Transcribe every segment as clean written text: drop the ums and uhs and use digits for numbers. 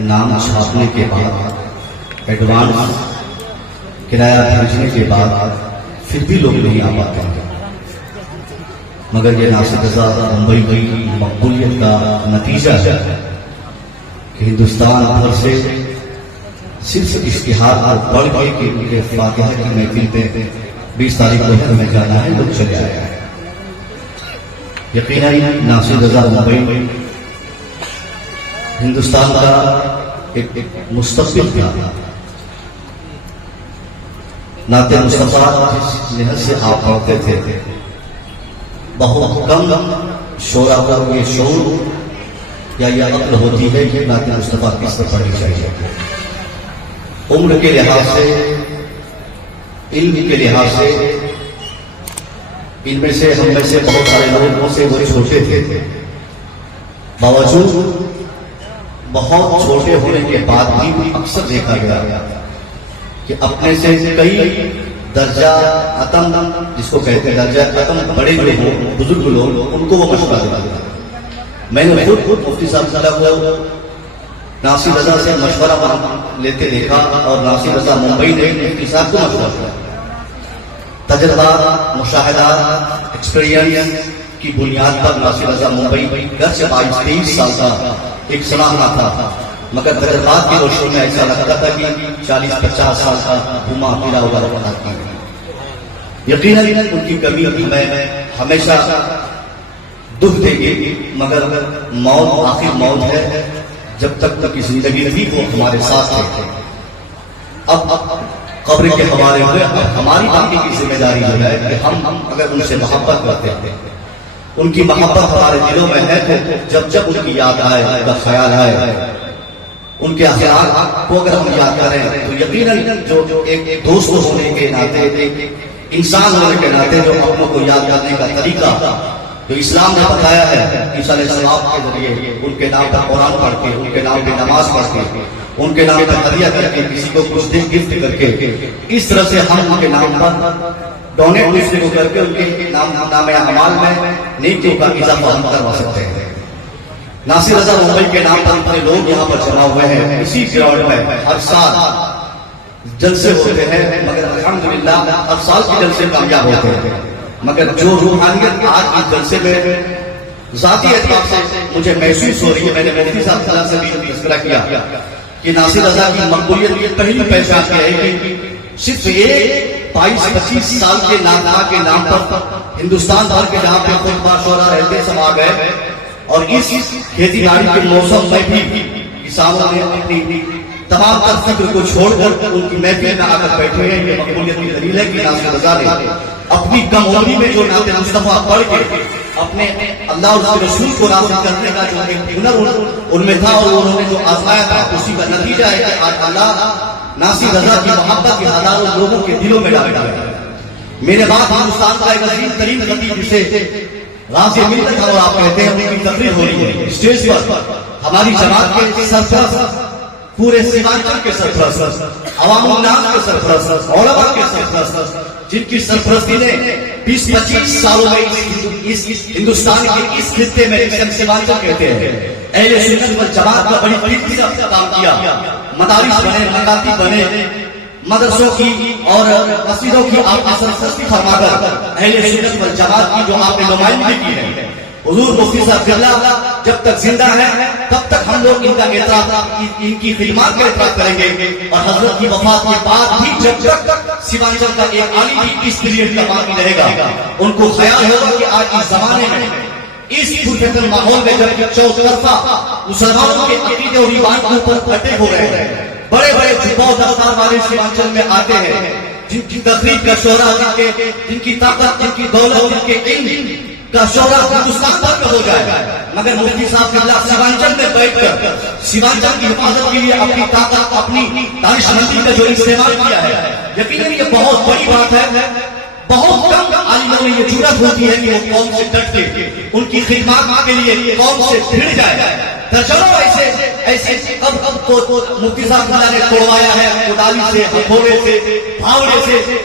نام چھاپنے کے بعد، ایڈوانس کرایہ بھیجنے کے بعد پھر بھی لوگ نہیں آ پاتے ہیں، مگر یہ ناصر رضا ممبئی کی مقبولیت کا نتیجہ ہے کہ ہندوستان بھر سے صرف اشتہار اور پڑھ کے کہ ان کے فاتحہ کی محفل پہ 20 تاریخ کو ہمیں جانا ہے، لوگ چلے آئے ہیں۔ یقیناً ناصر رضا ممبئی ہندوستان کا ایک مستقبل تھا۔ نعت مصطفیٰ جس نہج سے آپ پڑھتے تھے، بہت کم شعراء کو یہ شعور یا یہ عقل ہوتی ہے کہ نعت مصطفیٰ کس طرح پڑھنی چاہیے۔ عمر کے لحاظ سے، علم کے لحاظ سے، ان میں سے ہم میں سے بہت سارے لوگوں سے وہ چھوٹے تھے، باوجود بہت چھوٹے ہونے کے بعد بھی اکثر دیکھا گیا کہ اپنے سے کئی درجہ اتم، جس کو کہتے ہیں درجہ اتم بڑے جو ہوں، بزرگ لوگ، ان کو وہ مشورہ دیتا تھا۔ میں نے خود مفتی صاحب کو ناصر رضا سے مشورہ لیتے دیکھا، اور ناصر رضا ممبئی نے مفتی صاحب کو مشورہ دیا۔ تجربات، مشاہدات، ایکسپیرینس کی بنیاد پر ناصر رضا ممبئی گھر سے 22-23 سال کا ایک سلاخنا تھا، مگر تجربات کی روشنی میں ایسا لگتا تھا کہ 40-50 سال کا گھما پھرا ہوا آدمی ہے۔ یقیناً ان کی کمی ہمیں ہمیشہ دکھ دے گی، مگر موت آخر موت ہے، جب تک کی زندگی تھی وہ ہمارے ساتھ تھے۔ اب قبر کے حوالے ہوئے ہماری باقی کی ذمہ داری جو ہے کہ ہم اگر ان سے محبت کرتے ہیں، ان کی محبت ہمارے دلوں میں ہے، تو جب ان کی یاد آئے، ان کا خیال آئے، ان کے اخلاق کو اگر ہم یاد کریں، تو یقیناً جو ایک دوست ہونے کے ناطے، ایک انسان ہونے کے ناطے، جو اپنوں کو یاد کرنے کا طریقہ جو اسلام نے بتایا ہے، عیسیٰ علیہ السلام کے ذریعے ان کے نام پر قرآن پڑھ کے، ان کے نام پہ نماز پڑھ کے، ان کے نام پر ہدیہ کر کے، کسی کو کچھ دن گفٹ کر کے، اس طرح سے ہم ان کے نام پر ڈونیٹ دوسرے کو کر کے ان کے نام اعمال میں نیکیوں کا اضافہ ہم کروا سکتے ہیں۔ ناصر رضا ممبئی کے نام پر اتنے لوگ یہاں پر جمع ہوئے ہیں، اسی گراؤنڈ میں ہر سال جلسے ہوتے ہیں، مگر الحمدللہ ہر سال کے جلسے کامیاب ہوتے ہیں، مگر جو روحانیت آج اس جلسے میں ذاتی اعتبار سے مجھے محسوس ہو رہی ہے، میں نے مفتی صاحب سے بھی تذکرہ کیا کہ ناصر رضا کی مقبولیت کی پہلی پہچان یہ ہے کہ صرف ایک 22-25 سال کے نانا کے نام پر ہندوستان بھر کے جہاں پہ خطبہ شعراء رہتے سب آ گئے، اور اس کھیتی باڑی کے موسم میں بھی کسانوں نے اپنی تمام تر فکر کو چھوڑ کر ان کی محفل میں آ کر بیٹھے ہیں۔ یہ مقبولیت کی دلیل ہے کہ ناصر رضا نے اپنی کم عمری میں جو نعت مصطفیٰ پڑھ کے اپنے اللہ اور اس کے رسول کو راضی کرنے کا جو ایک ہنر ان میں تھا، اور انہوں نے جو آزمایا تھا، اسی کا نتیجہ ہے کہ آج اللہ ناصر رضا کی محبت کے ہزاروں لوگوں کے دلوں میں ڈال ڈالے۔ میرے بعد ہندوستان کا ایک عظیم ترین خطیب جسے غازی ملت اور آپ کہتے ہیں، ان کی تقریر ہو رہی ہے اسٹیج پر۔ ہماری جماعت کے سرپرست، پورے سیمانچل کے سرپرست، عوام الناس کے سرپرست، علماء کے سرپرست، جن کی سرپرستی نے 20-25 سالوں میں اس ہندوستان کے اس خطے میں سیمانچل کہتے ہیں، اہل سنت والجماعت کا بڑی تیزی سے کام کیا، مدارس بنے، مکاتب بنے، مدرسوں کی اور مسجدوں کی آپ نے سرپرستی فرما کر اہل سنت والجماعت کی جو آپ نے نمائندگی کی ہے، حضور مفتی صاحب قبلہ جب تک زندہ ہے تب تک ہم لوگ ان کا اعتراف، ان کی خدمات کا اعتراف کریں گے، اور حضرت کی وفات کے بعد بھی جب تک سیمانچل کا ایک عالم بھی اس پیریڈ کا باقی رہے گا، ان کو خیال ہوگا کہ آج اس زمانے میں اس پرفتن ماحول میں جب چوطرفہ مسلمانوں کے عقیدے اور ایمان کے اوپر اٹیک ہو رہے ہیں، بڑے بڑے جھکاؤ دفتار والے سیمانچل میں آتے ہیں، جن کی تقریب کا شعرا، جن کی طاقت، جن کی دولت، جن کے علم کا شعرا ہندوستان بھر میں ہو جائے، مگر مفتی صاحب قبلہ سیمانچل میں بیٹھ کر سیمانچل کی حفاظت کے لیے اپنی طاقت، اپنی دانشمندی کا جو استعمال کیا ہے، یقیناً یہ بہت بڑی بات ہے۔ بہت کم عالموں میں یہ جرأت ہوتی ہے کہ وہ قوم سے ڈٹ کے ان کی خدمات کے لیے قوم سے بھیڑ جائے۔ چلو ایسے اب تو مفتی صاحب نے توڑوایا ہے کوڈالی سے، ہتھوڑے سے، پھاوڑے سے،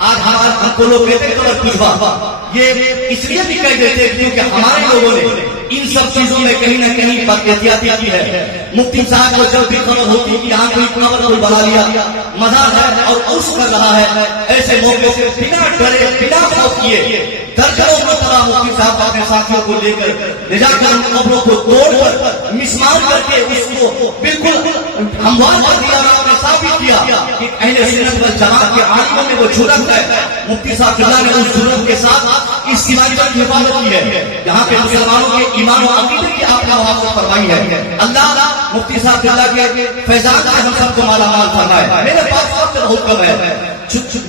آج ہم کو لوگ کہتے ہیں قبر پوجوا، یہ اس لیے بھی کہہ دیتے ہیں کیونکہ ہمارے لوگوں نے ان سب چیزوں میں کہیں نہ کہیں بد احتیاطی کی ہے. مفتی صاحب کو جب بھی خبر ہوتی کہ یہاں کوئی قبر کوئی بنا لیا مزار ہے اور عرس کر رہا ہے، ایسے موقع سے بنا ڈرے بنا خوف کیے درجنوں مرتبہ مفتی صاحب اپنے ساتھیوں کو لے کر لے جا کر ان قبروں کو توڑ کر مسمار کر کے اس کو بالکل ہموار کر دیا اور آپ نے ثابت کیا کہ اہل سنت والجماعت کے عالموں میں وہ جرأت ہے. مفتی صاحب اللہ نے اس جرأت کے ساتھ اس سماجی کی حفاظت کی ہے. یہاں پہ مسلمانوں کے ایمان و عقیدے کی آپ نے حفاظت فرمائی ہے. اللہ مفتی صاحب اللہ کے فیضان سے ہم سب کو مالا مال فرمائے. میرے پاس وقت بہت کم ہے،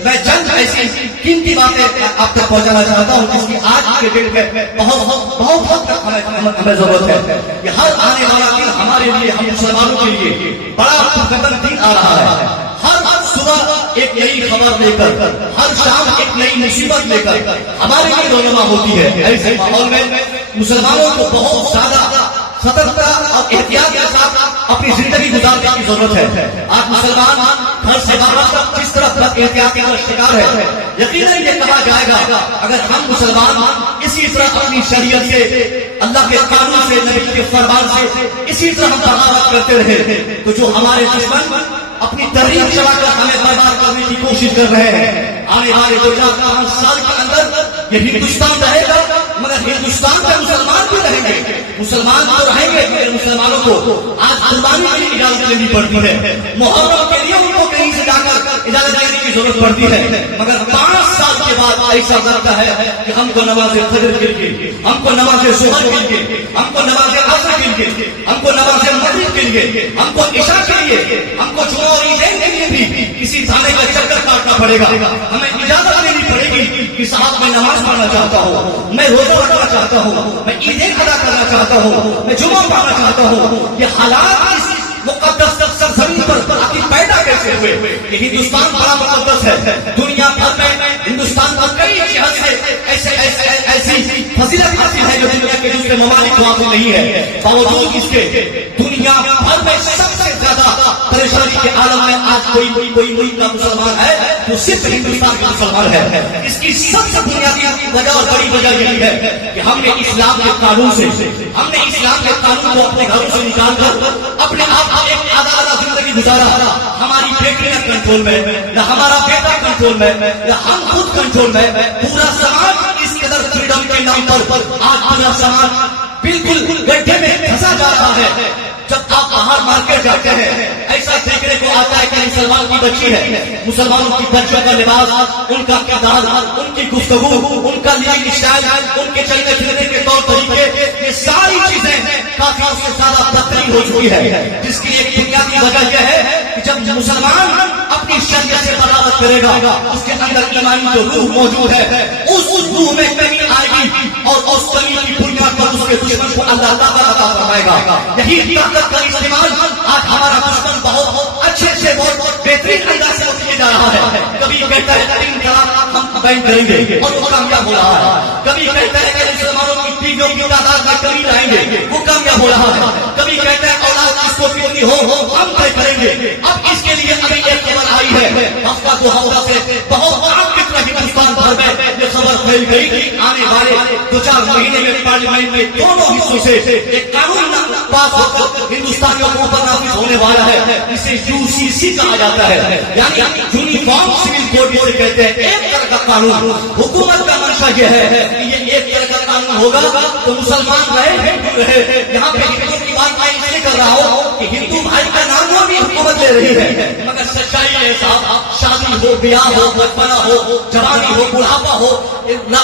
میں چند ایسی قیمتی باتیں آپ تک پہنچانا چاہتا ہوں جس کی آج کے ڈیٹ میں بہت حد تک ہمیں ضرورت ہے. یہ ہر آنے والا دن ہمارے لیے، ہم مسلمانوں کے لیے بڑا پرکتن دن آ رہا ہے. ہر صبح ایک نئی خبر لے کر، ہر شام ایک نئی مصیبت لے کر ہمارے لیے رونما ہوتی ہے. ایسے ماحول میں مسلمانوں کو بہت زیادہ سترکتا اور احتیاط کے ساتھ اپنی زندگی گزارنے کی ضرورت ہے. آج مسلمان گھر سے باہر تک جس طرح بد احتیاطی کا شکار ہے، یقیناً یہ کہا جائے گا اگر ہم مسلمان اسی طرح اپنی شریعت سے، اللہ کے قانون سے، نبی کے فرمان سے اسی طرح ہم بغاوت کرتے رہے تو جو ہمارے دشمن اپنی تحریک چلا کر ہمیں برباد کرنے کی کوشش کر رہے ہیں، آنے والے 2005 سال کے اندر یہ ہندوستان رہے گا مگر ہندوستان میں مسلمان بھی رہیں گے. مسلمان تو رہیں گے مگر مسلمانوں کو آج قربانی کی اجازت لینی پڑتی ہے. محرم کے لیے ان کو کہیں سے جا کر اجازت لینے کی ضرورت پڑتی ہے. مگر 5 سال کے بعد ایسا لگتا ہے کہ ہم کو نماز فجر مل گئی، ہم کو نماز ظہر مل گئی، ہم کو نماز عصر مل گئی، ہم کو نماز مغرب مل گئی، ہم کو عشاء کے لیے، ہم کو جمعہ اور عیدین کے لیے بھی کسی تھانے کا چکر کاٹنا پڑے گا. ہمیں اجازت لینی پڑے گی کہ صاحب میں نماز پڑھنا چاہتا ہوں، میں روزہ رکھنا چاہتا ہوں، میں عیدیں ادا کرنا چاہتا ہوں، میں جمعہ پڑھنا چاہتا ہوں. یہ حالات اس مقدس سرزمین پر آخر پیدا کیسے ہوئے؟ یہ ہندوستان بڑا مقدس ہے. دنیا بھر میں ہندوستان پر کئی جہاز سے ایسی فضیلت حاصل ہے جو دنیا کے دوسرے ممالک کو حاصل نہیں ہے. باوجود اس کے دنیا بھر میں سب سے زیادہ پریشانی کے عالم میں آج کوئی ملک کا مسلمان ہے جو صرف ہندوستان کا مسلمان ہے. اس کی سب سے بنیادی وجہ اور بڑی وجہ یہی ہے کہ ہم نے اسلام کے قانون سے، ہم نے اسلام کے قانون کو اپنے گھروں سے نکال کر اپنے آپ کو ایک آزادانہ زندگی گزارا. ہماری بیٹی نہ کنٹرول میں، نہ ہمارا بیٹا کنٹرول میں، نہ ہم خود کنٹرول میں. پورا سماج اس قدر فریڈم کے نام پر آج پورا سماج بالکل گڈھے میں پھنسا جا رہا ہے. جب آپ باہر مارکیٹ جاتے ہیں ایسا دیکھنے کو آتا ہے کہ مسلمان کی بچی ہے، مسلمانوں کی بچیوں کا لباس، ان کا کردار، ان کی گفتگو، ان کا لیونگ اسٹائل، ان کے چلنے پھرنے کے طور طریقے، یہ ساری چیزیں کافی اس سے زیادہ بدترین ہو چکی ہے. جس کی ایک بنیادی وجہ یہ ہے کہ جب مسلمان اپنی شریعت سے بغاوت کرے گا اس کے اندر ایمانی جو روح موجود ہے اس روح میں کمی آئے گی اور اس کمی کی بنیاد پر اس کے دشمن کو اللہ تعالیٰ عطا فرمائے گا. یہی طاقت کا استعمال آج ہمارا دشمن بہت اچھے سے بہت بہترین انداز سے کیے جا رہا ہے. کبھی کہتا ہے 3 طلاق ہم بین کریں گے اور وہ کامیاب ہو رہا ہے. کبھی کہتا ہے کہ مسلمانوں کی بیویوں کی تعداد میں کمی لائیں گے، وہ کامیاب ہو رہا ہے. کبھی کہتا ہے اولاد جس کو کتنی ہو ہم طے کریں گے. اب اس کے لیے ابھی ایک خبر آئی ہے ہفتہ 2 ہفتہ سے بہت عام کتنا ہندوستان بھر میں یہ خبر پھیل گئی کہ آنے والے 2-4 مہینے میں پارلیمنٹ میں دونوں حصوں سے ایک قانون پاس ہو کر ہندوستانیوں کو اوپر نافذ ہونے والا ہے. اسے UCC کہا جاتا ہے، یعنی یونیفارم سول کوڈ جسے کہتے ہیں. ایک طرح کا قانون. حکومت کا منشا یہ ہے کہ یہ ایک طرح کا قانون ہوگا تو مسلمان رہے ہندو رہے. یہاں پہ ہندو کی بات میں اس لیے کر رہا ہوں کہ ہندو بھائی کا نام وہ بھی حکومت لے رہی ہے مگر سچائی ہے صاحب، شادی ہو، بیاہ ہو، بچپنا ہو، جوانی ہو، بڑھاپا ہو،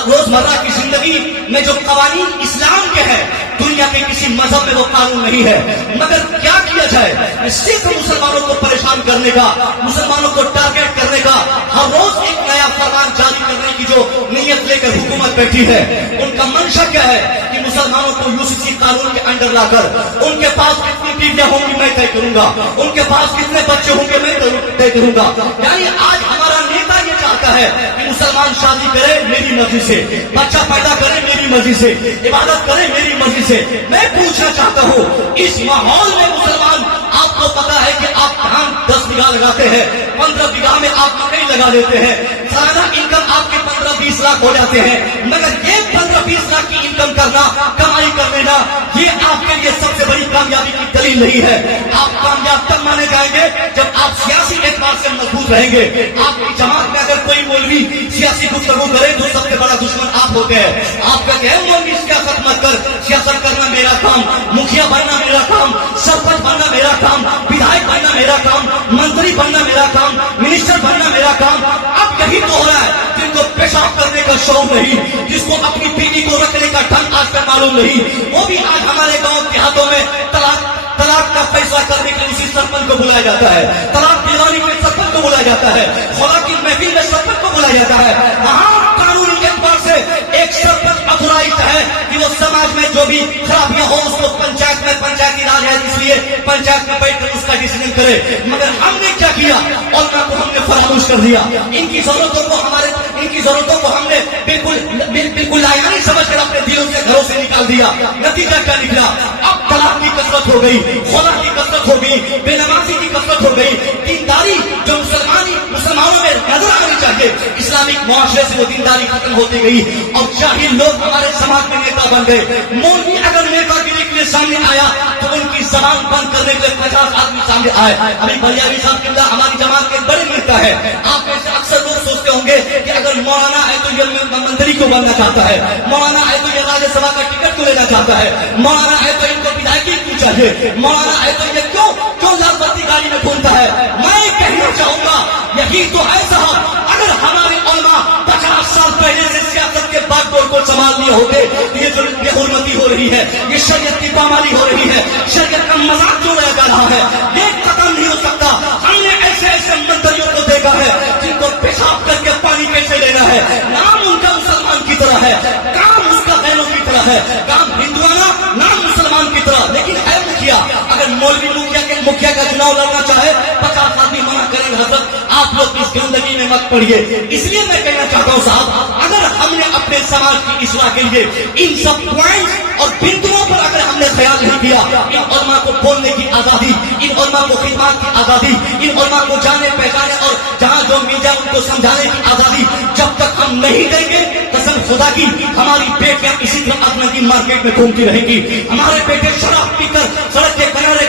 روزمرہ کی زندگی میں جو قوانین اسلام کے ہیں دنیا کے کسی مذہب میں وہ قانون نہیں ہے. مگر کیا کیا جائے؟ صرف مسلمانوں کو پریشان کرنے کا، مسلمانوں کو ٹارگیٹ کرنے کا، ہر روز ایک نیا فرمان جاری کرنے کی جو نیت لے کر حکومت بیٹھی ہے. ان کا منشا کیا ہے کہ مسلمانوں کو UCC قانون کے انڈر لا کر ان کے پاس کتنی بیویاں ہوں گی میں طے کروں گا، ان کے پاس کتنے بچے ہوں گے میں طے کروں گا. یعنی آج ہمارا نیتا یہ چاہتا ہے کہ مسلمان شادی کرے میری مرضی سے، بچہ پیدا کرے میری مرضی سے، عبادت کرے میری مرضی سے. میں پوچھنا چاہتا ہوں اس ماحول میں مسلمان، آپ کو پتا ہے کہ آپ دھان 10 بیگھہ لگاتے ہیں، 15 بیگھہ میں آپ مکئی لگا دیتے ہیں، सालाना इनकम आपके 15-20 लाख हो जाते हैं, मगर ये 15-20 लाख की इनकम करना, कमाई कर लेना, ये आपके लिए सबसे बड़ी कामयाबी की दलील नहीं है। आप कामयाब तब माने जाएंगे जब आप सियासी एतबार से मजबूत रहेंगे। आपकी जमात में अगर कोई मौलवी सियासी गुफ्तगू करे तो सबसे बड़ा दुश्मन आप होते हैं। आप कहते हैं मौलवी सियासत मत कर, सियासत करना मेरा काम, मुखिया बनना मेरा काम, सरपंच बनना मेरा काम, विधायक बनना मेरा काम, मंत्री बनना मेरा काम, मिनिस्टर बनना मेरा काम। अब यही तो हो रहा है, जिनको पेशाब करने का शौक नहीं, जिसको अपनी बीवी को रखने का ढंग आज तक मालूम नहीं, वो भी आज हमारे गांव देहातों में तलाक का फैसला करने के लिए उसी सरपंच को बुलाया जाता है, तलाक दिलवाने के सरपंच को बुलाया जाता है, खुला की महफिल में सरपंच को बुलाया जाता है। हाँ, कानूनी एतबार से एक सरपंच ऑथोराइज्ड है कि वो समाज में जो भी खराबियां हो उसको पंचायत में, पंचायती राज है इसलिए पंचायत में बैठकर उसका डिसीजन करे। मगर हमने क्या किया, उलमा को हमने फरामोश कर दिया। इनकी जरूरतों को हमने बिल्कुल लायानी समझकर अपने दिलों से, घरों से निकाल दिया। नतीजा क्या निकला, अब तलाक की कसरत हो गई, खुला की कसरत हो गई, बेनमाजी की कसरत हो गई। दीनदारी जो मुसलमानों में नजर आनी चाहिए, इस्लामिक मुआशरे से वो दीनदारी खत्म होती गई और जाहिल लोग हमारे समाज में नेता बन गए। मौलवी अगर नेतागिरी के लिए सामने आया तो उनकी जबान बंद करने के लिए 50 आदमी सामने आए। अभी बलियावी साहब किबला हमारी जमात के बड़े नेता है। आप में से अक्सर लोग सोचते होंगे कि अगर मौलाना है तो ये मंत्री को बनना चाहता है, मौलाना है तो ये राज्यसभा का टिकट को लेना चाहता है, मौलाना है तो इनको विधायकी क्यों चाहिए, मौलाना है तो ये क्यों लालबत्ती गाड़ी में घूमता है। मैं कहना चाहूंगा यही तो है साहब, अगर हमारे उलमा 50 साल पहले से सियासत के बागडोर को संभाल लिए होते, ये जो बेहुरमती हो रही है, ये शरीयत की पामाली हो रही है, शरीयत का मजाक जो उड़ाया जा रहा है, ये खत्म नहीं हो सकता। हमने ऐसे मंत्रियों को देखा है जिनको पेशाब करके पानी कैसे लेना है, नाम उनका मुसलमान की तरह है, काम उसका गैरों की तरह है, काम हिंदुआना, नाम मुसलमान की तरह। लेकिन है मुखिया, अगर मौलवी मुखिया का चुनाव लड़ना चाहे 50 आदमी मना करेंगे, हजरत आप लोग इस गंदगी में मत पड़िए। इसलिए मैं कहना चाहता हूँ साहब, अगर हमने अपने समाज की इस्लाह के लिए इन सब पॉइंट और बिंदुओं पर अगर हमने ख्याल नहीं किया, इन उलमा को बोलने की आजादी, इन उलमा को खिदमत की आजादी, इन उलमा को जाने पहचाने और जहां जो मिल जाए उनको समझाने की आजादी जब तक हम नहीं देंगे, कसम खुदा की हमारी बेटियां इसी तरह अपना की मार्केट में घूमती रहेंगी, हमारे बेटे शराब पीकर सड़क के किनारे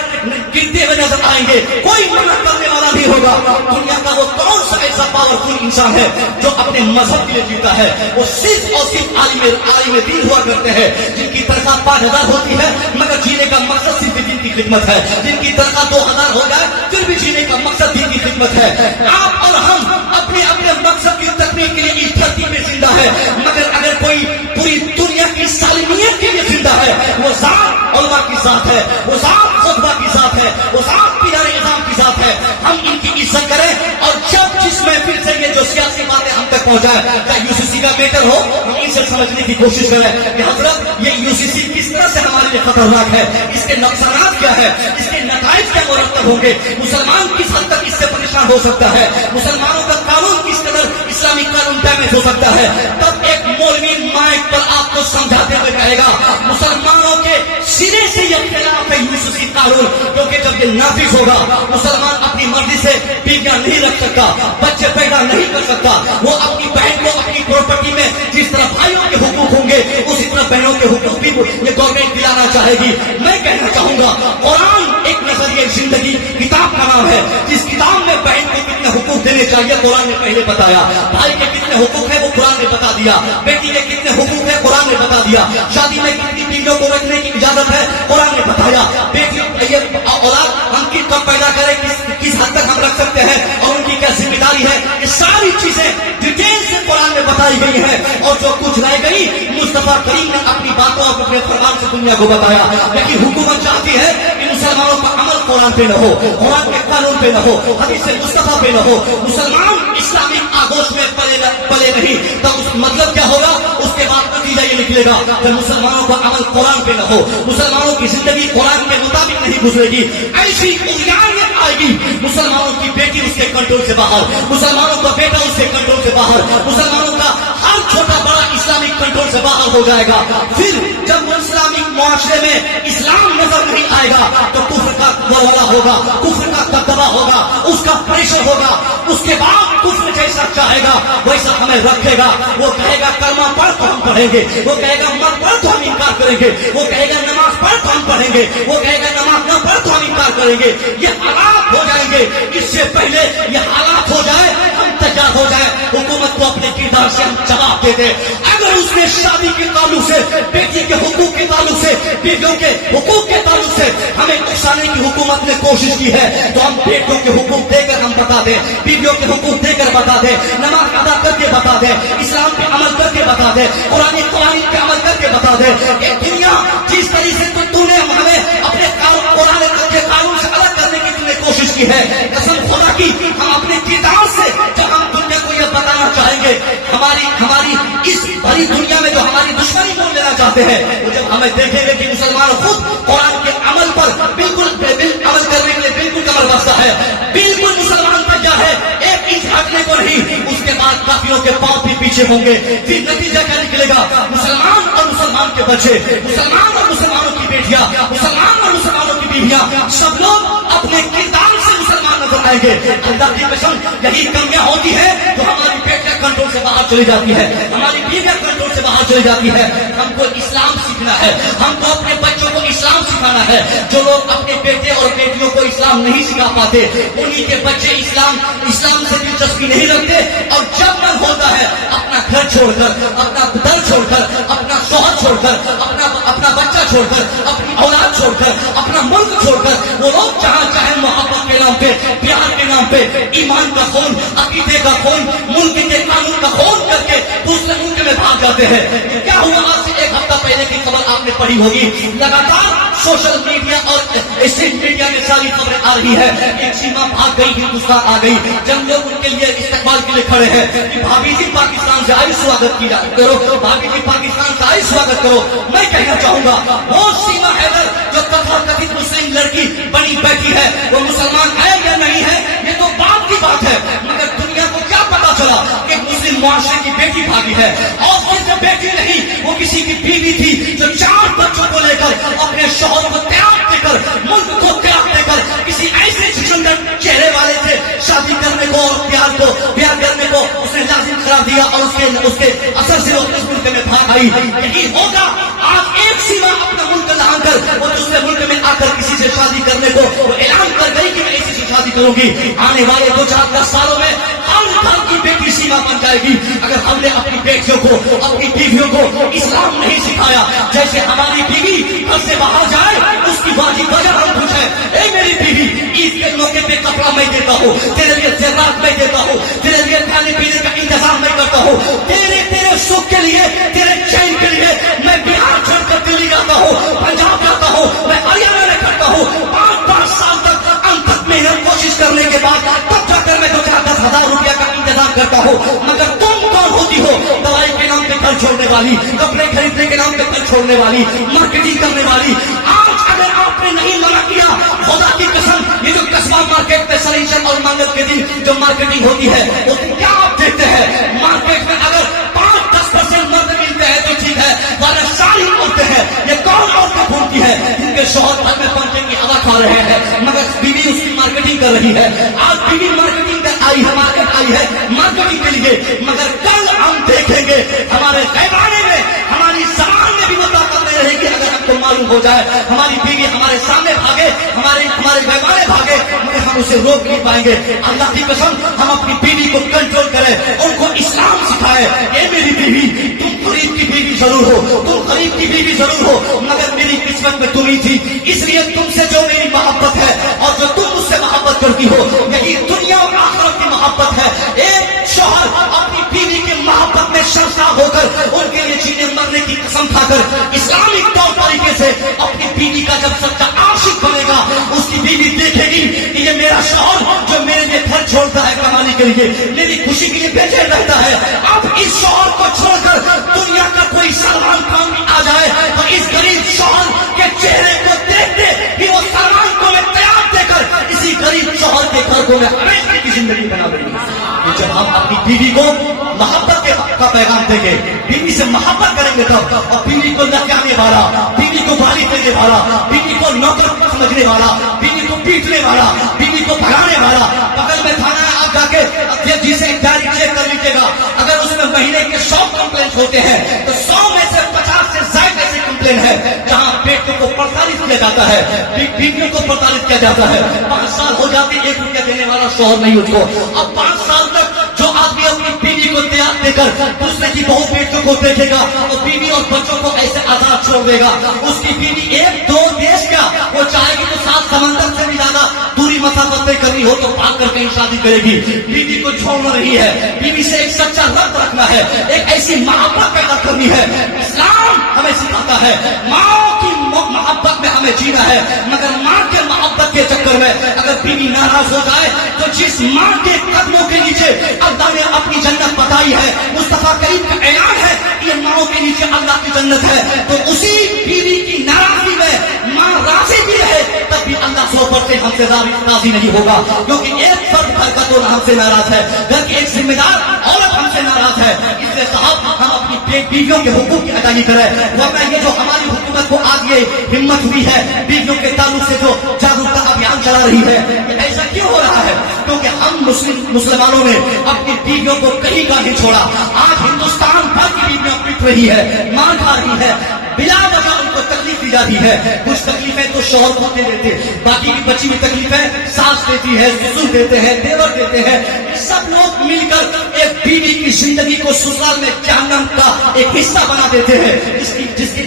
गिरते हुए नजर आएंगे, कोई मना करने वाला नहीं होगा। दुनिया का वो कौन सा ऐसा पावरफुल इंसान है जो अपने मजहब के लिए जीता है, वो सिर्फ और सिर्फ आलिम दीन हुआ करते हैं, जिनकी तनख्वाह 5000 होती है मगर जीने का मकसद सिर्फ दीन की खिदमत है, जिनकी तनख्वाह 2000 हो जाए फिर भी जीने का मकसद दीन की खिदमत है। आप और हम अपने अपने मकसद की तकमील के लिए इस धरती में जिंदा है, मगर अगर कोई पूरी दुनिया की सालिमियत के लिए जिंदा है, वो ज़ात उलमा की ज़ात है, वो ज़ात खुतबा की ज़ात है, वो ज़ात पीराने निज़ाम की ज़ात है। हम इनकी इज्जत करें और जब जिस महफिल से ये जो सियासी बातें हम तक पहुंचाए, चाहे यूसीसी का मैटर हो, हम इनसे समझने की कोशिश करें कि हजरत ये यूसीसी किस तरह से हमारे लिए खतरनाक है, इसके नुकसानात क्या है, इसके नताइज क्या मुरत्तब होंगे, मुसलमान किस हद तक इससे परेशान हो सकता है, मुसलमानों का कानून किस कदर इस्लामिक कानून डैमेज हो सकता है। तब एक मौलवी माइक पर आपको समझाते हुए कहेगा मुसलमानों के सिरे से यह खिलाफ है यूसीसी कानून, क्योंकि जब ये नाफिज होगा मुसलमान अपनी मर्जी से बीवियां नहीं रख सकता, बच्चे पैदा नहीं कर सकता, वो अपनी बहन को अपनी प्रॉपर्टी में जिस तरह भाइयों के हुकूक होंगे उसी तरह बहनों के हुकूक भी ये गवर्नमेंट दिलाना चाहेगी। मैं कहना चाहूंगा कुरान एक नजरिए जिंदगी किताब का नाम है, जिस किताब में बहन को कितने हुकूक देने चाहिए कुरान ने पहले बताया, भाई के कितने हुकूक है वो कुरान ने बता दिया, बेटी के कितने हुकूक है कुरान ने बता दिया, शादी में कितनी बीवियों को रखने की इजाजत है कुरान ने बताया, बेटियों ये औलाद हम कब पैदा करें, किस हद तक हम रख सकते हैं और उनकी क्या जिम्मेदारी है, ये सारी चीजें डिटेल से कुरान में बताई गई है। और जो कुछ रह गई मुस्तफा करीम ने अपनी बातों और अपने फरमान से दुनिया को बताया। लेकिन हुकूमत चाहती है कि मुसलमानों का अमल कुरान पे न हो, कुरान के कानून पे न हो, हदीस मुस्तफा पे न हो, मुसलमान इस्लामिक आगोश में पले नहीं, तो उस मतलब क्या होगा, उसके बाद नतीजा ये निकलेगा कि मुसलमानों का अमल कुरान पे न हो, मुसलमानों की जिंदगी कुरान के मुताबिक नहीं गुजरेगी, ऐसी उलियानियत आएगी, मुसलमानों की बेटी उसके कंट्रोल से बाहर, मुसलमानों का बेटा उसके कंट्रोल से बाहर, मुसलमानों का हर छोटा बड़ा इस्लामिक कंट्रोल से बाहर हो जाएगा। फिर जब इस्लामी मुआशरे में इस्लाम नजर नहीं आएगा तो कुफ्र का दरवाजा होगा, कुफ्र का दबदबा होगा, उसका प्रेशर होगा। उसके बाद कुफ्र जैसा चाहेगा वैसा हमें रखेगा। वो कहेगा कलमा पढ़ तो हम पढ़ेंगे, वो कहेगा मत पढ़ तो हम इनकार करेंगे, वो कहेगा नमाज पढ़ तो हम पढ़ेंगे, वो कहेगा नमाज न पढ़ तो हम इनकार करेंगे। ये हालात हो जाएंगे। इससे पहले ये हालात हो जाए, हम तैयार हो जाए, हुकूमत को अपने किरदार से हम जवाब दे दे। अगर उसने शादी के ताल्लुक से, बेटी के हुकूक के ताल्लुक से, बीवियों के हुकूक के ताल्लुक से हमें उकसाने की हुकूमत ने कोशिश की है तो हम बेटों के हुकूक देकर हम बता दें, बीवियों के हुकूक देकर बता दें, नमाज अदा करके बता दें, इस्लाम पे अमल करके बता दें, कुरानी कवानीन पे अमल करके बता दें। ये दुनिया जिस तरीके से तूने हमें अपने कुरान के कानून से अलग करने की तूने कोशिश की है, कसम खुदा की हम अपने किरदार से जब हम दुनिया को यह बताना चाहेंगे, हमारी इस भरी दुनिया में जो हमारी दुश्मनी मोल लेना चाहते हैं, वो जब हमें देखेंगे कि मुसलमान खुद कुरान के अमल पर बिल्कुल अमल करने के लिए बिल्कुल कमर बस्ता है, बिल्कुल मुसलमान तैयार है, एक इंच हटने को नहीं, उसके बाद काफिरों के पांव भी पीछे होंगे। फिर नतीजा क्या निकलेगा? मुसलमान और मुसलमान के बच्चे, मुसलमान और मुसलमानों की बेटियां, मुसलमान और मुसलमानों की बीवियां, सब लोग अपने किरदार से मुसलमान नजर आएंगे। अल्लाह की कसम यही कमियां होती है तो हमारी बेटियां कंट्रोल से बाहर चली जाती है, हमारी बीवियां कंट्रोल से बाहर चली जाती है। हमको इस्लाम सीखना है, हमको अपने बच्चों को इस्लाम सिखाना है। जो लोग अपने बेटे और बेटियों को इस्लाम नहीं सिखा पाते, उन्हीं के बच्चे इस्लाम से दिलचस्पी नहीं रखते और जब मन होता है अपना घर छोड़कर, अपना दर छोड़कर, अपना शौहर छोड़कर, अपना बच्चा छोड़कर, अपनी औलाद छोड़कर, अपना मुल्क छोड़कर, वो लोग जहां चाहे मोहब्बत के नाम पे, प्यार के नाम पे ईमान का खून, अकीदे का खून, मुल्क के कानून का खून करके दूसरे मुल्क में भाग जाते हैं। क्या हुआ? आज से एक हफ्ता पहले की खबर आपने पढ़ी होगी, लगातार सोशल मीडिया और स्ट्रीट मीडिया में सारी खबरें आ रही है। एक सीमा भाग गई, हिंदुस्तान आ गई, जब लोग उनके लिए इस्तेमाल के लिए खड़े हैं कि भाभी जी पाकिस्तान से आई, स्वागत किया करो, भाभी जी पाकिस्तान से आई, स्वागत करो। मैं कहना चाहूंगा वो सीमा हैदर जो तथाकथित मुस्लिम लड़की बनी बैठी है, वो मुसलमान है या नहीं है ये तो बात की बात है, मगर दुनिया को क्या पता चला कि मुस्लिम मुआशरे की बेटी भागी है। और सिर्फ बेटी नहीं, वो किसी की बीवी थी जो 4 बच्चों को लेकर अपने शौहर को त्याग देकर, मुल्क को त्याग देकर, किसी ऐसे सुंदर चेहरे वाले से शादी करने को और प्यार करने को उसने लाजिम करार दिया और उसके असर से वो इस मुल्क में भाग आई। यही होगा आज एक सीमा अपना मुल्क लाकर वो दूसरे मुल्क में आकर किसी से शादी करने को वो ऐलान कर गई कि मैं इसी से शादी करूंगी। आने वाले 2-4-10 सालों में हर घर की बेटी सीमा बन जाएगी। अगर हमने अपनी बेटियों को, अपनी बीवियों को इस्लाम नहीं सिखाया, जैसे हमारी बीवी घर से बाहर जाए उसकी बाजी वजह हम पूछे, ए मेरी बीवी ईद के मौके पे कपड़ा मैं देता हूँ, तेरे लिए जेवरात मैं देता हूँ, तेरे लिए खाने पीने का इंतजाम मैं करता हूँ, तेरे सुख के लिए, तेरे चैन के लिए मैं बिहार छोड़कर दिल्ली जाता हूँ, पंजाब जाता हूँ, मैं हरियाणा में करता हूँ। 5-5 साल तक अंत मेहनत कोशिश करने के बाद तब जाकर मैं 2-4-10 हजार रुपया का इंतजाम करता हूँ। मगर तुम कौन होती हो? दवाई के नाम पे घर छोड़ने वाली, कपड़े खरीदने के नाम पे घर छोड़ने वाली, मार्केटिंग करने वाली। आज अगर आपने नहीं मना किया, खुदा की कसम, ये जो कस्बा मार्केट में सलीशन और मंगल के दिन जो मार्केटिंग होती है, उस दिन क्या आप देखते हैं? मार्केट में अगर 5-10% मर्द मिलते हैं तो ठीक है, वरना सारी औरतें हैं। ये कौन औरतें ढूंढती है? जिनके शौहर घर में पंखे की हवा खा रहे हैं, मगर बीवी उसकी मार्केटिंग कर रही है। आज बीवी मार्केटिंग कर आई है, मार्केट आई है मार्केटिंग के लिए, मगर कल हम देखेंगे हमारे गैबाने में, हमारी समाज में भी वो ताकत नहीं रहेगी। अगर हमको मालूम हो जाए हमारी बीवी हमारे सामने भागे, हमारे गैबाने भागे, मगर हम उसे रोक नहीं पाएंगे। अल्लाह की कसम हम अपनी बीवी को कंट्रोल करें, उनको इस्लाम सिखाए। ए मेरी बीवी, तुम गरीब की बीवी जरूर हो, तुम गरीब की बीवी जरूर हो, मगर मेरी किस्मत में तुम ही थी, इसलिए तुमसे जो मेरी मोहब्बत है और जो तुम मुझसे मोहब्बत करती हो, यही दुनिया और आखिरत की मोहब्बत है। एक शौहर अपनी बीवी की मोहब्बत में शर्मसार होकर उनके लिए जीने मरने की कसम खाकर इस्लामिक तौर तरीके से अपनी बीवी का जब सच्चा आशिक बनेगा, उसकी बीवी देखेगी कि ये मेरा शौहर जो मेरे लिए घर छोड़ता है कमाने के लिए, मेरी खुशी के लिए बेचैन रहता है। अब इस शौहर को छोड़कर दुनिया का कोई सलमान खान भी आ जाए तो इस गरीब शौहर के चेहरे को देखते कि वो सलमान को मैं तैयार देकर इसी गरीब शौहर के घर को मैं हमेशा की जिंदगी बना देंगे। जब हम अपनी बीवी को मोहब्बत के का पैगाम देंगे, बीवी से मोहब्बत करेंगे तब। और बीवी को लटकाने वाला, बीवी को गाली देने वाला, बीवी को नौकर समझने वाला, बीवी को पीटने वाला, बीवी को भगाने वाला, बगल में थाना है, आप जाके जिसे डायरी चेक कर लीजिएगा, अगर उसमें महीने के 100 कंप्लेंट होते हैं तो 100 में से 50 से ज्यादा ऐसे कंप्लेंट है जहां बेटों को प्रताड़ित किया जाता है, बीवियों को प्रताड़ित किया जाता है। 5 साल हो जाते 1 रुपया देने वाला शोहर नहीं उसको। अब 5 साल तक जो आदमी अपनी बीवी को त्याग देकर दूसरे की बहु बेटों को देखेगा, वो बीवी और बच्चों को ऐसे आजाद छोड़ देगा। उसकी बीवी 1-2 देश का वो चाहेगी तो 7 समंदर से भी ज्यादा दूरी मसाफत तय करनी हो तो भाग कर कहीं शादी करेगी। बीवी को छोड़ना नहीं है, बीवी से एक सच्चा रब्त रखना है, एक ऐसी मोहब्बत पैदा करनी है। इस्लाम हमें सिखाता है माँ की मोहब्बत में हमें जीना है, मगर माँ के मोहब्बत के चक्कर में अगर बीवी नाराज हो जाए तो जिस माँ के कदमों के नीचे अल्लाह ने अपनी जन्नत बताई है, मुस्तफा करीम का ऐलान है ये माओ के नीचे अल्लाह की जन्नत है, तो उसी बीवी की नाराजगी में माँ राजी भी रहे तब भी अल्लाह 100% हमसे राजी नहीं होगा, क्योंकि एक फर्द घर का तो हमसे नाराज है, घर की एक जिम्मेदार औरत हमसे नाराज है। इसलिए साहब हम अपनी बीवियों के हुकूक की अदायगी करें, वरना ये जो हमारी हुकूमत को आज ये हिम्मत हुई है बीवियों के ताल्लुक से जो जागरूकता अभियान चला रही है, ऐसा क्यों हो रहा है? क्योंकि हम मुसलमानों ने अपनी बीवियों को कहीं का नहीं छोड़ा। आज हिंदुस्तान भर की बीवियां पिट रही है, मार खा रही है, बिला वजह उनको तकलीफ दी जाती है। कुछ तकलीफें तो शौहर को दे देते, बाकी की बची हुई तकलीफें सास देती है, ससुर देते हैं, देवर देते हैं। सब लोग मिलकर एक बीवी की जिंदगी को ससुराल में जहन्नम का एक हिस्सा बना देते हैं,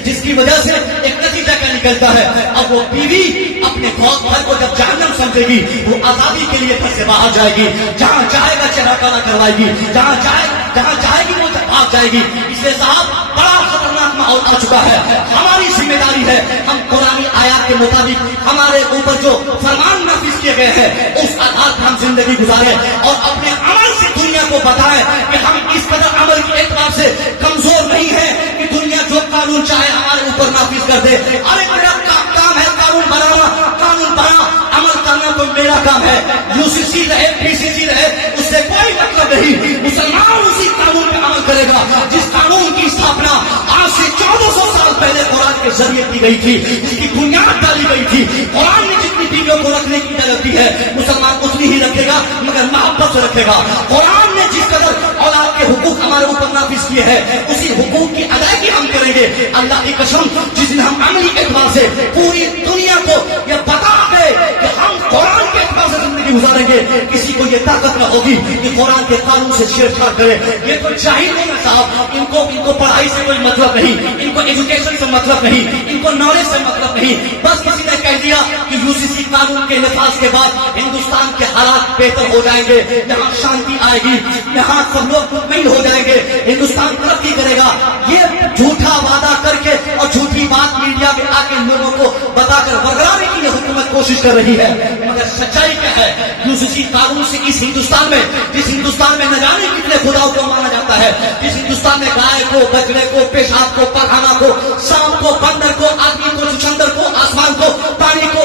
जिसकी वजह से एक नतीजा क्या निकलता है। अब वो बीवी अपने घर को जब जहन्नम समझेगी वो आजादी के लिए घर से बाहर जाएगी, जहाँ चाहेगा चेहरा काला करवाएगी, जहाँ चाहेगी वो भाग जाएगी। इसलिए साहब बड़ा खतरनाक माहौल आ चुका है। हमारी जिम्मेदारी है हम कुरानी आयत के मुताबिक हमारे ऊपर जो फरमान नाफिज किए गए हैं उस आधार पर हम जिंदगी गुजारें और अपने अमल से दुनिया को बताएं कि हम इस कदर अमल के एतबार से कमजोर नहीं है कि दुनिया जो कानून चाहे हमारे ऊपर नाफिज कर दे। अरे मेरा काम है कानून बनाना, कानून बना, अमल करना तो मेरा काम है। यूसीसी रहे, पीसीसी रहे, उससे कोई मतलब नहीं। मुसलमान उसी कानून पे अमल करेगा जिस कानून की स्थापना आज से 1400 साल पहले कुरान के जरिए की गई थी, जिसकी बुनियाद डाली गई थी। कुरान ने जितनी बीवियों को रखने की इजाजत दी है मुसलमान उतनी ही रखेगा, मगर मोहब्बत से रखेगा। कुरान ने जिस कदर औलाद के हुकूक हमारे ऊपर नाफिज किए हैं उसी हुकूक की अदायगी हम करेंगे। अल्लाह की कसम जिस दिन हम अमली एतबार से पूरी दुनिया को यह बता दे कि हम कुरान के एतबार से जिंदगी गुजारेंगे, किसी को ये ताकत न होगी कि कुरान के कानून से छेड़छाड़ करे। ये तो जाहिल है साहब, इनको पढ़ाई से कोई मतलब नहीं, इनको एजुकेशन से मतलब नहीं, इनको नॉलेज से मतलब नहीं। बस किसी ने कह दिया कि यूसीसी कानून के नफाज के बाद हिंदुस्तान के हालात बेहतर हो जाएंगे, यहाँ शांति आएगी, यहाँ सब लोग मुतमईन हो जाएंगे, हिंदुस्तान तरक्की करेगा। ये झूठा वादा करके और झूठी बात मीडिया में आके लोगों को बताकर बरकरारी की हुकूमत कोशिश कर रही है, मगर सच्चाई क्या है? यूसीसी कानून से इस हिंदुस्तान में, जिस हिंदुस्तान में न जाने कितने खुदाओं को माना जाता है, जिस हिंदुस्तान में गाय को, बछड़े को, पेशाब को, पखाना को, सांप को, बंदर को, आदमी को, चंद्र को, आसमान को, पानी को,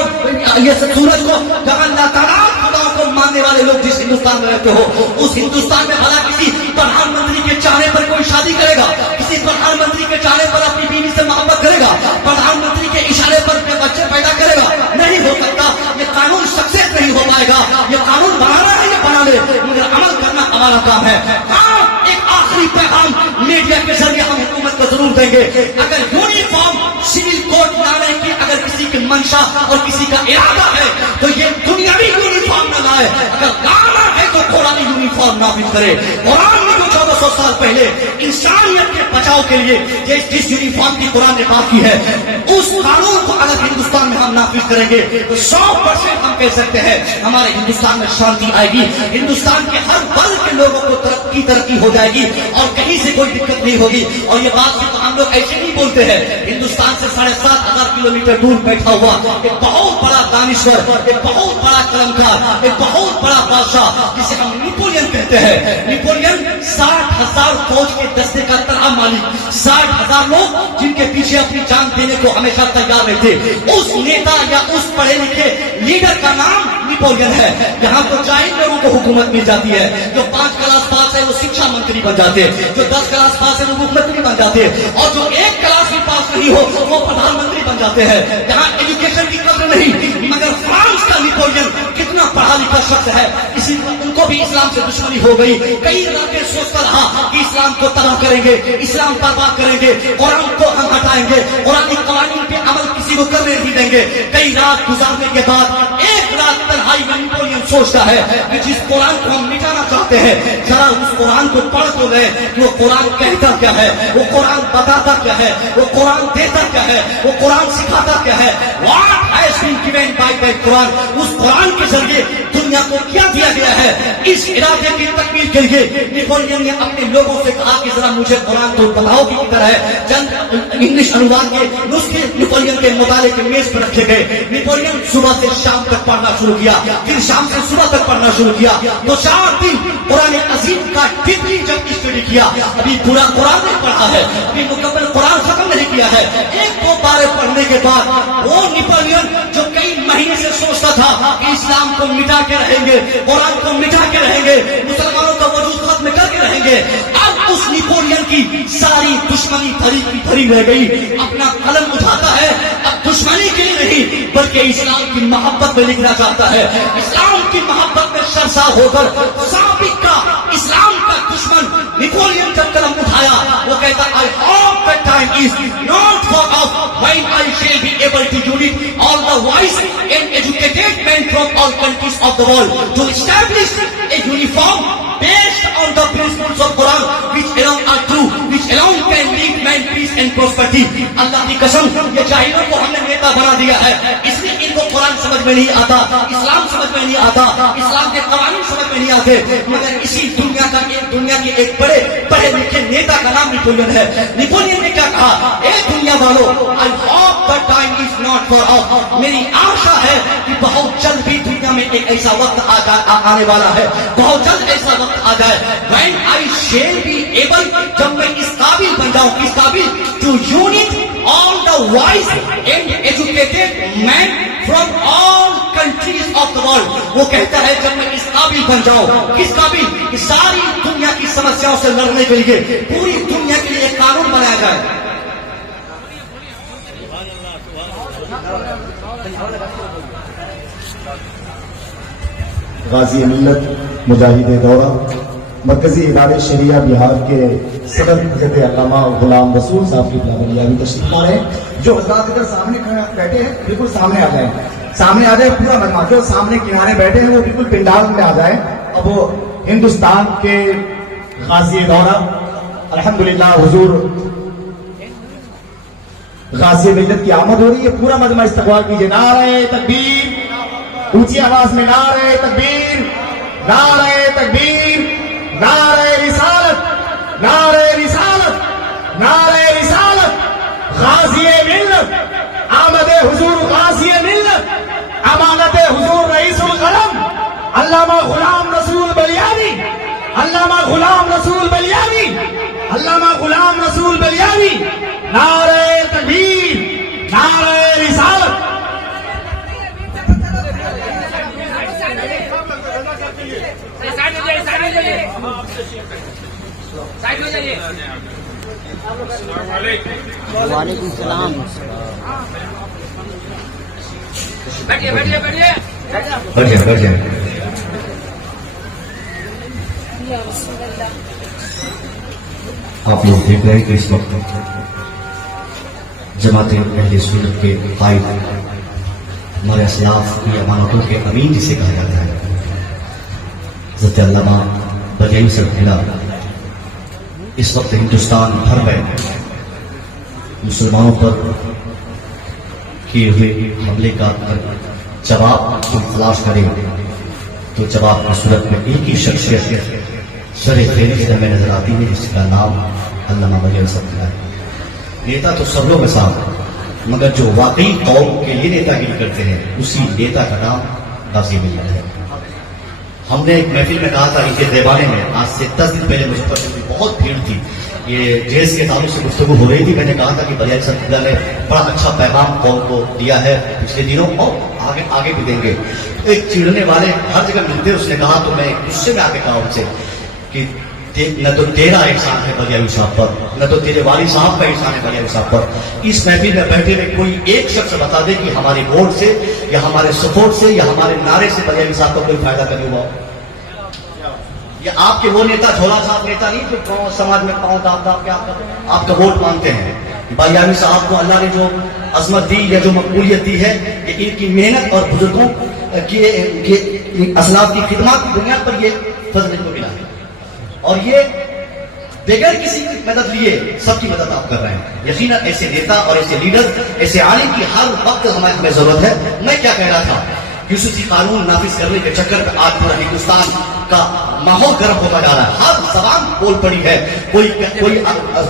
ये सूरज को, जहां लातारात खुदाओं को मानने वाले लोग जिस हिंदुस्तान में रहते हो, उस हिंदुस्तान में भला किसी प्रधानमंत्री के चाहने पर कोई शादी करेगा? किसी प्रधानमंत्री के चाहने पर अपनी बीवी से मोहब्बत करेगा? प्रधानमंत्री के इशारे पर बच्चे पैदा करेगा? नहीं हो सकता। ये कानून सक्सेस नहीं हो पाएगा। ये कानून बनाना है, ये बना ले, मगर अमल करना हमारा काम है। एक आखिरी पैगाम मीडिया के जरिए हम हुकूमत को जरूर देंगे, अगर यूनिफॉर्म सिविल कोड लाने की अगर किसी की मंशा और किसी का इरादा है तो ये दुनियावी यूनिफॉर्म न लाए, अगर लाना है तो कुरानी यूनिफॉर्म नाफिज करे। कुरान ने जो 1400 साल पहले इंसानियत के बचाव के लिए जिस यूनिफॉर्म की कुरान ने बात की है, उस कानून को अगर हिंदुस्तान में हम नाफिज करेंगे तो 100% हम कह सकते हैं हमारे हिंदुस्तान में शांति आएगी, हिंदुस्तान के हर वर्ग के लोगों को तरक्की हो जाएगी और कहीं से कोई दिक्कत नहीं होगी। और ये बात तो हम लोग ऐसे नहीं बोलते हैं, हिंदुस्तान से 7,500 किलोमीटर दूर बैठा हुआ एक बहुत बड़ा दानिश्वर, एक बहुत बड़ा कलमकार, एक बहुत बड़ा बादशाह जिसे हम नेपोलियन कहते हैं। नेपोलियन 60,000 फौज के दस्ते का तरा मालिक, 60,000 लोग जिनके पीछे अपनी जान देने को हमेशा तैयार रहते, उस नेता या उस पढ़े लिखे लीडर का नाम नेपोलियन है। यहाँ तो जाहिल लोगों को हुकूमत मिल जाती है, जो 5 क्लास पास है वो शिक्षा मंत्री بن جاتے, جو 10 کلاس پاس ہے وہ مکھ منتری بن جاتے, اور جو 1 کلاس بھی پاس نہیں ہو وہ پردھان منتری بن جاتے ہیں. یہاں ایجوکیشن کی قدر نہیں, مگر فرانس کا نیپولین کتنا پڑھا لکھا شخص ہے, اسی ان کو بھی اسلام سے دشمنی ہو گئی. کئی راتیں سوچتا رہا کہ اسلام کو تباہ کریں گے, اسلام برباد کریں گے, قرآن کو ہم ہٹائیں گے, قرآن قوانین پہ عمل کسی کو کرنے نہیں دیں گے. کئی رات گزارنے کے بعد ایک رات تنہائی میں نیپولین سوچتا ہے کہ جس قرآن کو ہم مٹانا چاہتے ہیں ذرا اس قرآن کو پڑھ تو لیں کہ وہ قرآن کہتا کیا ہے, وہ قرآن بتاتا کیا ہے, وہ قرآن دیتا کیا ہے, وہ قرآن سکھاتا کیا ہے. What has been given by the Quran, اس قرآن کے ذریعے دنیا کو کیا دیا گیا ہے. اس ارادے کی تکمیل کے لیے نیپولین نے اپنے لوگوں سے کہا کہ ذرا مجھے قرآن تو بتاؤ کہ کدھر ہے. چند انگلش انواد کے نسخے نیپولین کے مطالعے کے میز پر رکھے گئے. نیپولین صبح سے شام تک پڑھنا شروع کیا, پھر شام سے صبح تک پڑھنا شروع کیا. تو 4 دن قرآن عظیم کا ڈگری جب اسٹڈی کیا, ابھی پورا قرآن نہیں پڑھا ہے, ابھی مکمل قرآن ختم نہیں کیا ہے. 1-2 پارے پڑھنے کے بعد وہ نیپولین جو کئی مہینے سے سوچتا تھا کہ اسلام کو مٹا کے رہیں گے, قرآن کو مٹا کے رہیں گے, مسلمانوں کا وجود ختم کر کے رہیں گے, اب اس نیپولین کی ساری دشمنی بھری کی بھری رہ گئی. اپنا قلم اٹھاتا ہے, اب دشمنی کے لیے نہیں بلکہ اسلام کی محبت میں لکھنا چاہتا ہے. اسلام کی محبت میں شرسا ہو کر سابق کا اسلام کا دشمن نیپولین جب قلم اٹھایا وہ کہتا I hope that time is not far off when I shall be able to unite all the wise and educated men from all countries of the world to establish a uniform based on the principles of Quran which alone are true, which alone can lead man peace and prosperity. اللہ کی قسم یہ جاہلوں کو ہم نے نیتا بنا دیا ہے, اس لیے ان کو قرآن سمجھ میں نہیں آتا, اسلام سمجھ میں نہیں آتا, اسلام کے قوانین سمجھ میں نہیں آتے. مگر اسی دنیا کے ایک بڑے پڑھے لکھے نیتا کا نام نیپولین ہے. نیپولین نے کیا کہا, اے دنیا والو, I hope the time is not far off, میری آشا ہے کہ بہت جلد بھی دنیا میں ایک ایسا وقت آنے والا ہے, بہت جلد ایسا وقت آ جائے when I shall be able, جب میں اس قابل بن جاؤں, اس قابل to unite all the wise and educated men from all countries of the world. وہ کہتا ہے جب میں اس قابل بن جاؤں, کس قابل, کہ ساری دنیا کی سمسیاؤں سے لڑنے کے لیے پوری دنیا کے لیے ایک قانون بنایا جائے. غازی ملت مجاہد دورہ مرکزی ادارے شریعہ بہار کے صدر حضرت علامہ غلام رسول صاحب کی بلاولیابی تشریف لا رہے ہیں. جو حضرات ادھر سامنے بیٹھے ہیں بالکل سامنے آ جائیں, سامنے آ جائے پورا مجمع. جو سامنے کنارے بیٹھے ہیں وہ بالکل پنڈال میں آ جائیں. اب وہ ہندوستان کے غازی دورہ الحمدللہ حضور غازی ملت کی آمد ہو رہی ہے. پورا مجمع استقبال کیجیے. نعرہ تکبیر, اونچی آواز میں نعرہ تکبیر, نعرہ تکبیر, نعرہ رسالت, نعرہ رسالت, نعرہ رسالت. غازی ملت, آمد حضور غازی ملت, امانت حضور رئیس القلم علامہ غلام رسول بلیانی, علامہ غلام رسول بلیانی, علامہ غلام رسول بلیانی. نعرہ تکبیر, نعرہ رسالت. وعلیکم السلام. بیٹھیے. آپ لوگ دیکھ رہے ہیں کہ اس وقت جماعت اہل سنت کے قائد ہمارے اسلاف کی امانتوں کے امین جسے کہا جاتا ہے حضرت علامہ بلیانی سے خلاف اس وقت ہندوستان بھر میں مسلمانوں پر کیے ہوئے حملے کا جواب تم تلاش کریں تو جواب کی صورت میں ایک ہی شخصیت سر فہرست میں نظر آتی ہے جس کا نام علامہ بلیانی صاحب ہے. نیتا تو سب لوگ صاحب, مگر جو واقعی قوم کے لیے نیتا گیری کرتے ہیں اسی نیتا کا نام غازی ملت ہے. ہم نے ایک محفل میں کہا تھا کہ دیوانے میں آج سے 10 دن پہلے مظفر میں بہت بھیڑ تھی, یہ جیز کے تعلق سے گفتگو ہو رہی تھی. میں نے کہا تھا کہ بلیانی صاحب نے بڑا اچھا پیغام قوم کو دیا ہے پچھلے دنوں اور آگے بھی دیں گے. ایک چڑھنے والے ہر جگہ ملتے, اس نے کہا تو میں غصے میں آ کے کہا ان سے کہ न तो तेरा एहसान है बलियावी साहब पर, न तो तेरे वालिद साहब का एहसान है बलियावी साहब पर। इस महफिल में बैठे हुए कोई एक शख्स बता दे कि हमारे वोट से या हमारे सपोर्ट से या हमारे नारे से बलियावी साहब का कोई फायदा नहीं हुआ। ये आपके वो नेता झोला साहब नेता नहीं जो गाँव समाज में पाँव दाब दाब के आपका वोट मांगते हैं। बलियावी साहब को अल्लाह ने जो अजमत दी या जो मकबूलियत दी है, ये इनकी मेहनत और बुजुर्गों की असलाफ की खिदमत की बुनियाद पर ये फजल इनको मिला है। और ये बगैर किसी की मदद लिए सबकी मदद आप कर रहे हैं। यकीनन ऐसे नेता और ऐसे लीडर, ऐसे आलिम की हर वक्त हमें जरूरत है। मैं क्या कह रहा था, यूसुफी कानून नाफिज करने के चक्कर में आज पूरा हिंदुस्तान का माहौल गर्म होता जा रहा है। हर जबान बोल पड़ी है। कोई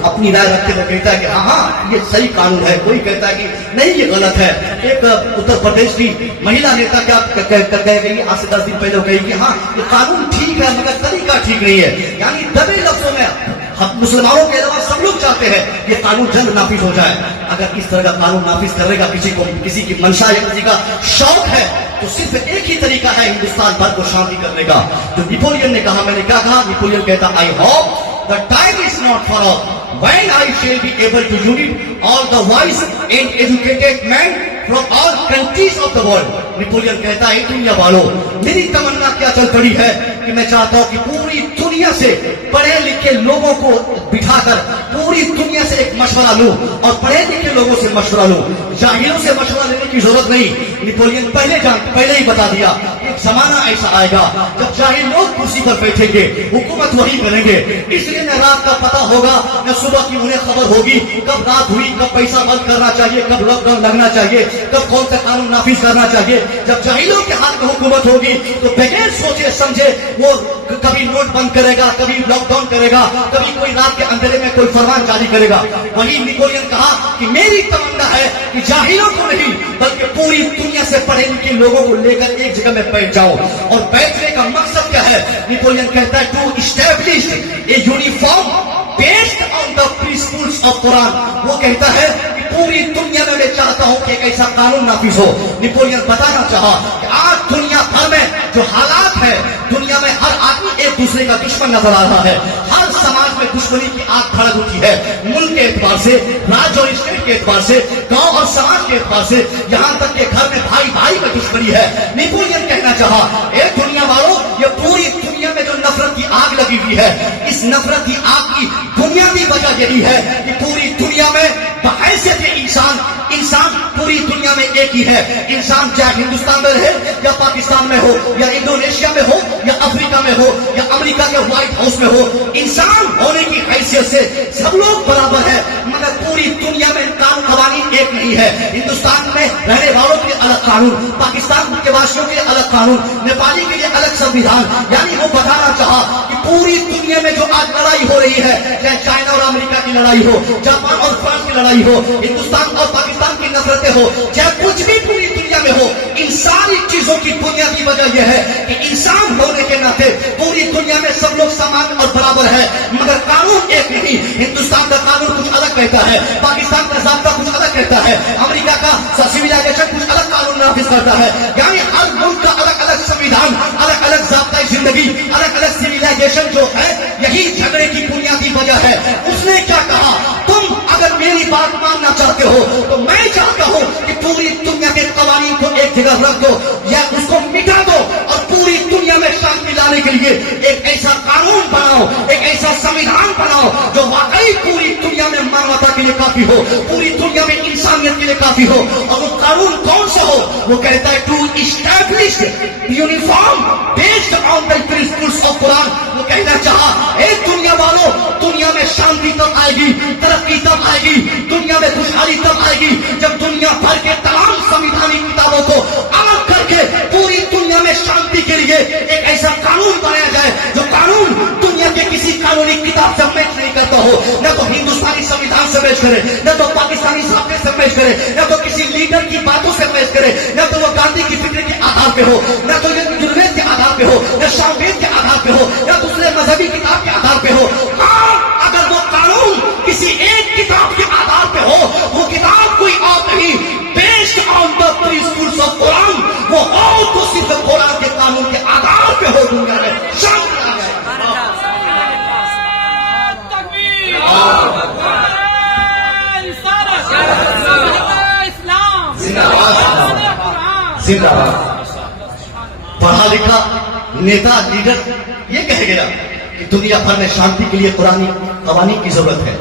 अपनी राय रखते हुए कहता है कि हाँ ये सही कानून है, कोई कहता है कि नहीं ये गलत है। एक उत्तर प्रदेश की महिला नेता क्या कह गई आज से 10 दिन पहले, कही कि हाँ ये कानून ठीक है मगर तरीका ठीक नहीं है। यानी दबे लफ्जों में हम मुसलमानों के अलावा सब लोग चाहते हैं ये कानून जल्द नाफिज हो जाए। अगर इस तरह का कानून नाफिज करेगा किसी की मंशा या किसी का शौक है, तो सिर्फ एक ही तरीका है हिंदुस्तान भर को शांति करने का। जो नेपोलियन ने कहा, मैंने क्या कहा, नेपोलियन कहता I hope the time is not for all when I shall be able to unite all the wise and educated men from all countries of the world। Napoleon कहता है दुनिया वालों, मेरी तमन्ना क्या चल पड़ी है कि मैं चाहता हूं कि पूरी दुनिया से पढ़े लिखे लोगों को बिठाकर पूरी दुनिया से एक मशवरा लूं और पढ़े लिखे लोगों से मशवरा लूं, जाहिलों से मशवरा लेने की जरूरत नहीं। नेपोलियन पहले ही बता दिया कि एक जमाना ऐसा आएगा जब जाहिल लोग कुर्सी पर बैठेंगे, हुकूमत वही करेंगे। इसलिए न रात का पता होगा न सुबह की उन्हें खबर होगी कब रात हुई, कब पैसा बंद करना चाहिए, कब लॉकडाउन लगना चाहिए, कब कौन सा कानून नाफिज करना चाहिए। जब जाहिलों के हाथ में हुकूमत होगी तो बगैर सोचे समझे वो कभी नोट बंद करेगा, कभी लॉकडाउन करेगा, कभी कोई रात के अंधेरे में कोई फरमान जारी करेगा। वही नेपोलियन कहा कि मेरी तमन्ना है कि जाहिलों को नहीं बल्कि पूरी दुनिया से पढ़े लिखे लोगों को लेकर एक जगह में बैठ जाओ। और बैठने का मकसद क्या है? नेपोलियन कहता है to establish a uniform based on the principles of Quran. वो कहता है कि पूरी दुनिया में मैं चाहता हूं कि एक ऐसा कानून नाफिज हो। नेपोलियन बताना चाहा कि आज दुनिया भर में जो हालात है, दुनिया में हर आदमी एक दूसरे का दुश्मन नजर आ रहा है। हर समाज में दुश्मनी की आग भड़क उठी है, मुल्क के एतबार से, राज्य और स्टेट के एतबार से, गांव और समाज के एतबार से, यहां तक के घर में भाई भाई में दुश्मनी है। नेपोलियन कहना चाहा ए दुनिया वालों, ये पूरी दुनिया में जो नफरत की आग लगी हुई है, इस नफरत की आग की बुनियादी वजह यही है कि पूरी दुनिया में बहैसियत इंसान पूरी दुनिया में एक ही है। इंसान चाहे हिंदुस्तान में रहे या पाकिस्तान में हो या इंडोनेशिया में हो या अफ्रीका में हो या अमेरिका के व्हाइट हाउस में हो, इंसान होने की हैसियत से सब लोग बराबर है। मगर पूरी दुनिया में कानून कवानीन एक नहीं है। हिंदुस्तान में रहने वालों के लिए अलग कानून, पाकिस्तान के वासियों के लिए अलग कानून, नेपाली के लिए अलग संविधान। यानी वो बताना चाहा कि पूरी दुनिया में जो आज लड़ाई हो रही है, चाहे चाइना और अमेरिका की लड़ाई हो, जापान और फ्रांस की लड़ाई हो, हिंदुस्तान और पाकिस्तान की नफरतें हो, चाहे कुछ भी पूरी दुनिया में हो, इन सारी चीजों की बुनियादी वजह यह है कि इंसान होने के नाते पूरी दुनिया में सब लोग समान और बराबर है। मगर कानून एक नहीं। हिंदुस्तान का कानून कुछ अलग कहता है, पाकिस्तान का ज़ाब्ता कुछ अलग कहता है, अमेरिका का सिविलाइजेशन कुछ अलग कानून नाफिज करता है। यानी हर मुल्क का अलग अलग संविधान, अलग अलग ज़ाब्ता जिंदगी, अलग अलग सिविलाइजेशन जो है, यही झगड़े की बुनियादी वजह है। उसने क्या कहा, तुम अगर मेरी बात मानना चाहते हो तो मैं चाहता हूं कि पूरी दुनिया के कवानीन को एक जगह रख दो या उसको मिटा दो और पूरी दुनिया में शांति लाने के लिए एक ऐसा कानून बनाओ, एक ऐसा संविधान बनाओ जो वाकई पूरी दुनिया में मानवता के लिए काफी हो, पूरी दुनिया में इंसानियत के लिए काफी हो। और वो कानून कौन सा हो? वो कहता है to establish uniform based on the principles of Quran. वो कहना चाहा ए दुनिया वालों, दुनिया में शांति तब आएगी, तरक्की तब आएगी, दुनिया में खुशहाली तब आएगी जब दुनिया भर के तमाम संविधानिक किताबों को अलग करके पूरी दुनिया में शांति के लिए एक ऐसा कानून बनाया जाए जो कानून दुनिया के किसी कानूनी किताब से मैच नहीं करता हो। न तो हिंदुस्तानी संविधान से मैच करे, न तो पाकिस्तानी ज़ाब्ते से मैच करे, न तो किसी लीडर की बातों से मैच करे, न तो वो गांधी की फिक्र के आधार पे हो, न तो युर्वेद के आधार पे हो, न शामवेद के आधार पे हो, न दूसरे मजहबी किताब के आधार पे हो। अगर वो कानून किसी एक किताब के आधार पे हो, वो किताब कोई और नहीं, based on the principles of Quran, वो हो तो सिर्फ कुरान के कानून के आधार पे हो। दुनिया में शांति आ जाए। नेता लीडर ये कह गया कि दुनिया भर में शांति के लिए कुरानी कवानीन की जरूरत है,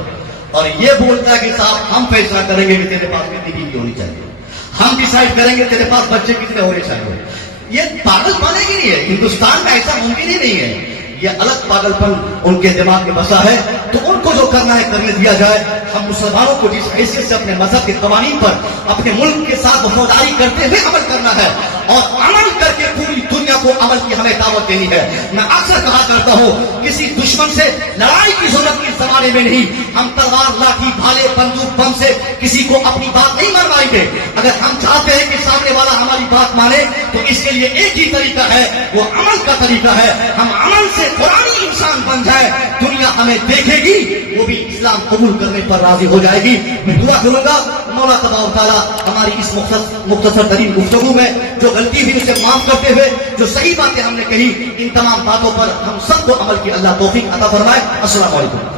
और ये बोलता है कि साहब हम फैसला करेंगे कि तेरे पास कितनी बीवी होनी चाहिए, हम डिसाइड करेंगे तेरे पास बच्चे कितने होने चाहिए। ये पागलपन है कि नहीं है? हिंदुस्तान में ऐसा मुमकिन ही नहीं है। ये अलग पागलपन उनके दिमाग में बसा है, तो उनको जो करना है करने दिया जाए। हम मुसलमानों को जिस हैसियत से अपने मजहब के कवानीन पर अपने मुल्क के साथ वफादारी करते हुए अमल करना है, और अमल करके पूरी दुनिया को अमल की हमें दावत देनी है। मैं अक्सर कहा करता हूँ, किसी दुश्मन से लड़ाई की जरूरत इस जमाने में नहीं। हम तलवार, लाठी, भाले, बंदूक, बम से किसी को अपनी बात नहीं मनवाएंगे। अगर हम चाहते हैं कि सामने वाला हमारी बात माने, तो इसके लिए एक ही तरीका है, वो अमल का तरीका है। हम अमल से कुरानी इंसान बन जाए, दुनिया हमें देखेगी, वो भी इस्लाम कबूल करने पर राजी हो जाएगी। मैं दुआ करूंगा मौला तबारक तआला हमारी इस मुख्तसर तरीन गुफ्तगू में जो गलती हुई उसे माफ करते हुए, जो सही बातें हमने कही, इन तमाम बातों पर हम सबको अमल की अल्लाह तौफीक अता फरमाए। अस्सलाम वालेकुम।